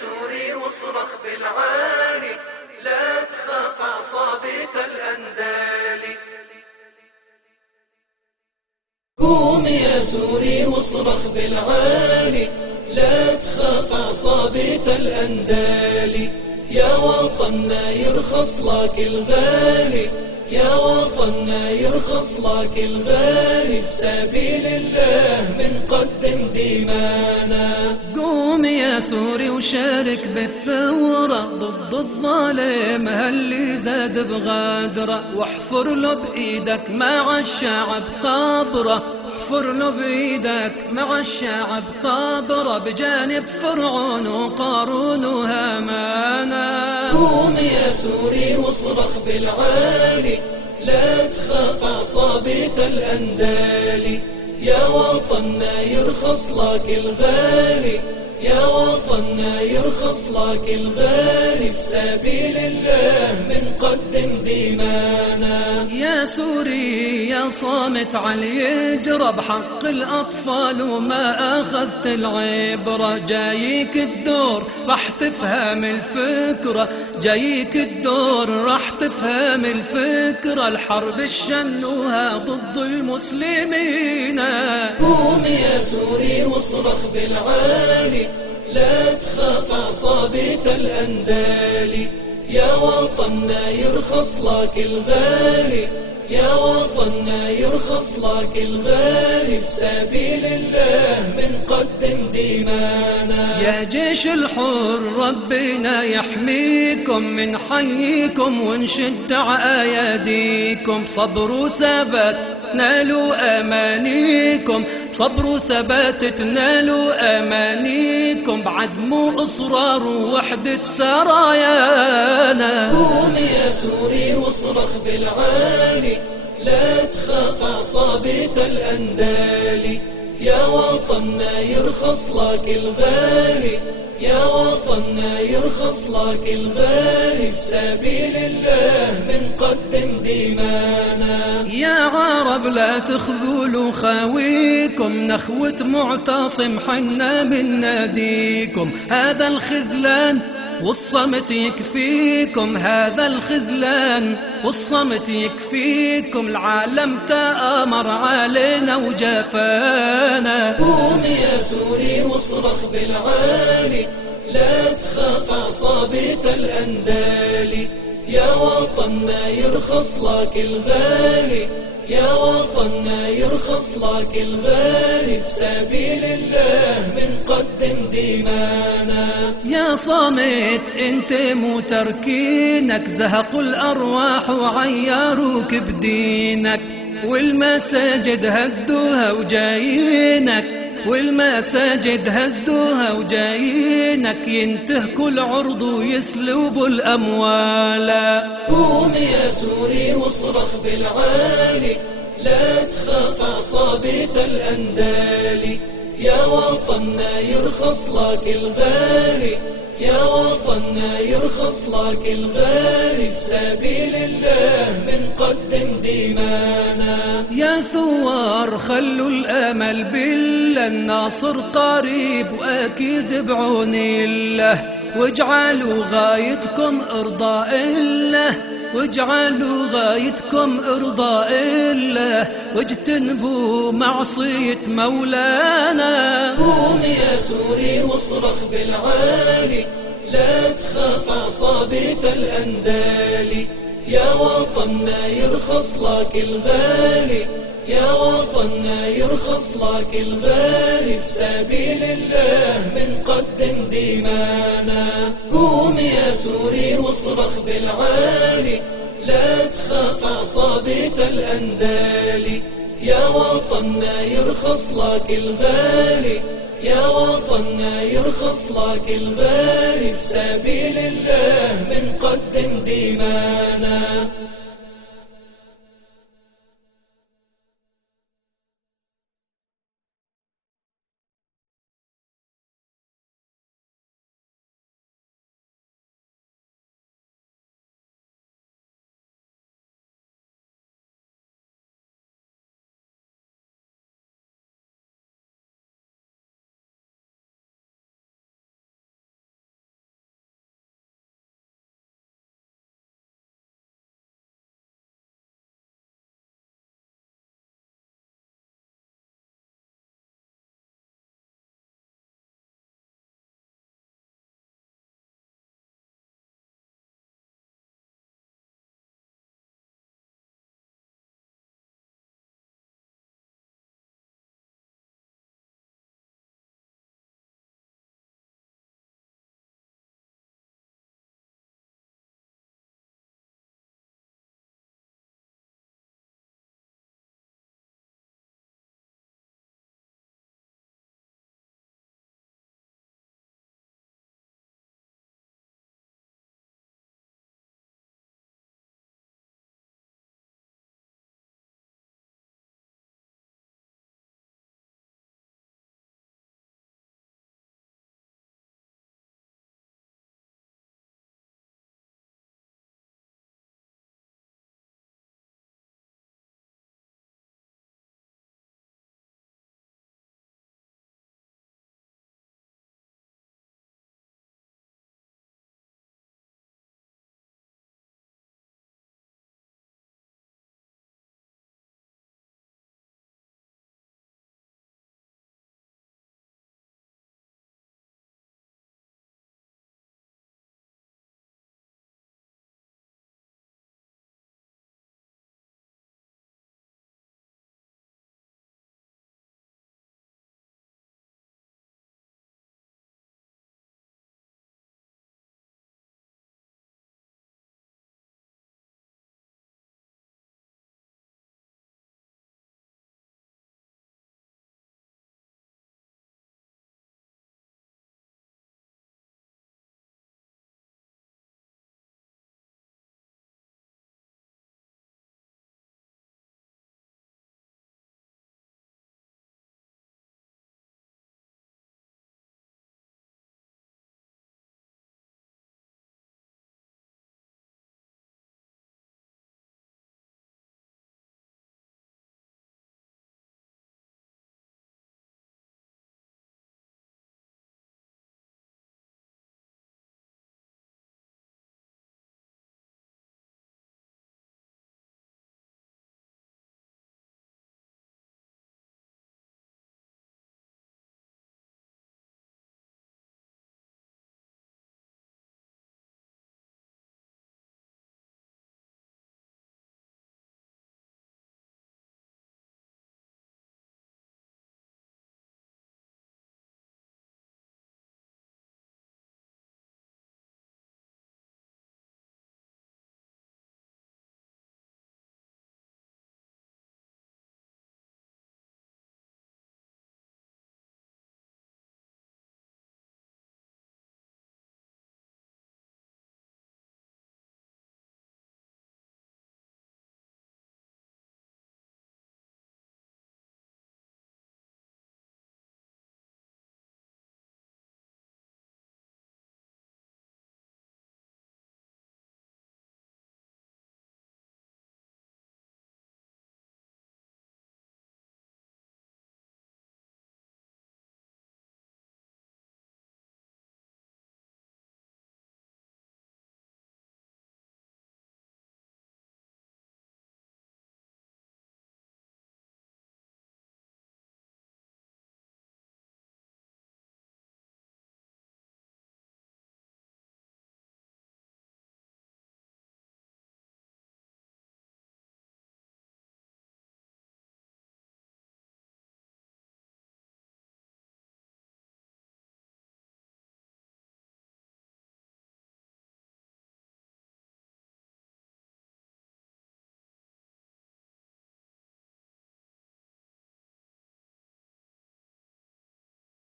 سوري واصرخ بالعالي، لا تخاف عصابة الأندال. قوم يا سوري واصرخ بالعالي، لا تخاف عصابة الأندال. يا وطننا يرخص لك الغالي، يا وطننا يرخص لك الغالي، في سبيل الله منقدم دمانا. قوم يا سوري وشارك بالثورة ضد الظالم هاللي زاد بغادرة، واحفر له بإيدك مع الشعب قبره، احفر له بإيدك مع الشعب قبره، بجانب فرعون وقارون وهامانا. قوم يا سوري واصرخ بالعالي، لا تخاف عصابة الأندال. يا وطننا يرخص لك الغالي، يا وطننا يرخص لك الغالي، في سبيل الله منقدم دمانا. يا سوري يا صامت على يجرى بحق الأطفال وما أخذت العبرة، جايك الدور راح تفهم الفكرة، جايك الدور راح تفهم الفكرة، الحرب الشنوها ضد المسلمين. قوم يا سوري واصرخ بالعالي، لا تخاف عصابة الأندال. يا وطننا يرخص لك الغالي، يا وطننا يرخص لك الغالي، في سبيل الله منقدم دمانا. يا جيش الحر ربنا يحميكم، من حييكم ونشد أياديكم، صبر وثبات تنالوا أمانيكم، صبر وثبات تنالوا أمانيكم، بعزم وإصرار ووحدة سرايانا. قوم يا سوري واصرخ بالعالي، لا تخاف عصابة الأندال. يا وطننا يرخص لك الغالي، يا وطننا يرخص لك الغالي، في سبيل الله منقدم دمانا. يا عرب لا تخذلوا خاويكم، نخوة معتصم حنا من ناديكم، هذا الخذلان والصمت يكفيكم، هذا الخذلان والصمت يكفيكم، العالم تآمر علينا وجفانا. قوم يا سوري واصرخ بالعالي، لا تخاف عصابة الأندال. يا وطننا يرخص لك الغالي، يا وطننا يرخص لك الغالي، في سبيل الله منقدم دمانا. يا صامت انت مو تركينك، زهقوا الأرواح وعياروك بدينك، والمساجد هدوها وجايينك، والمساجد هدوها وجايينك، ينتهكوا العرض ويسلبوا الأموال. قوم يا سوري واصرخ بالعالي، لا تخاف عصابة الأندال. يا وطننا يرخص لك الغالي، يا وطننا يرخص لك الغالي، في سبيل الله منقدم دمانا. يا ثوار خلوا الأمل بالله، الناصر قريب وأكيد بعون الله، واجعلوا غايتكم إرضاء الله، واجعلوا غايتكم إرضاء الله، واجتنبوا معصية مولانا. قوم يا سوري واصرخ بالعالي، لا تخاف عصابة الأندال. يا وطننا يرخص لك الغالي، يا وطننا يرخص لك الغالي، في سبيل الله منقدم دمانا. قوم يا سوري واصرخ بالعالي، لا تخاف عصابة الأندال. يا وطننا يرخص لك الغالي، يا وطننا يرخص لك الغالي، في سبيل الله منقدم دمانا.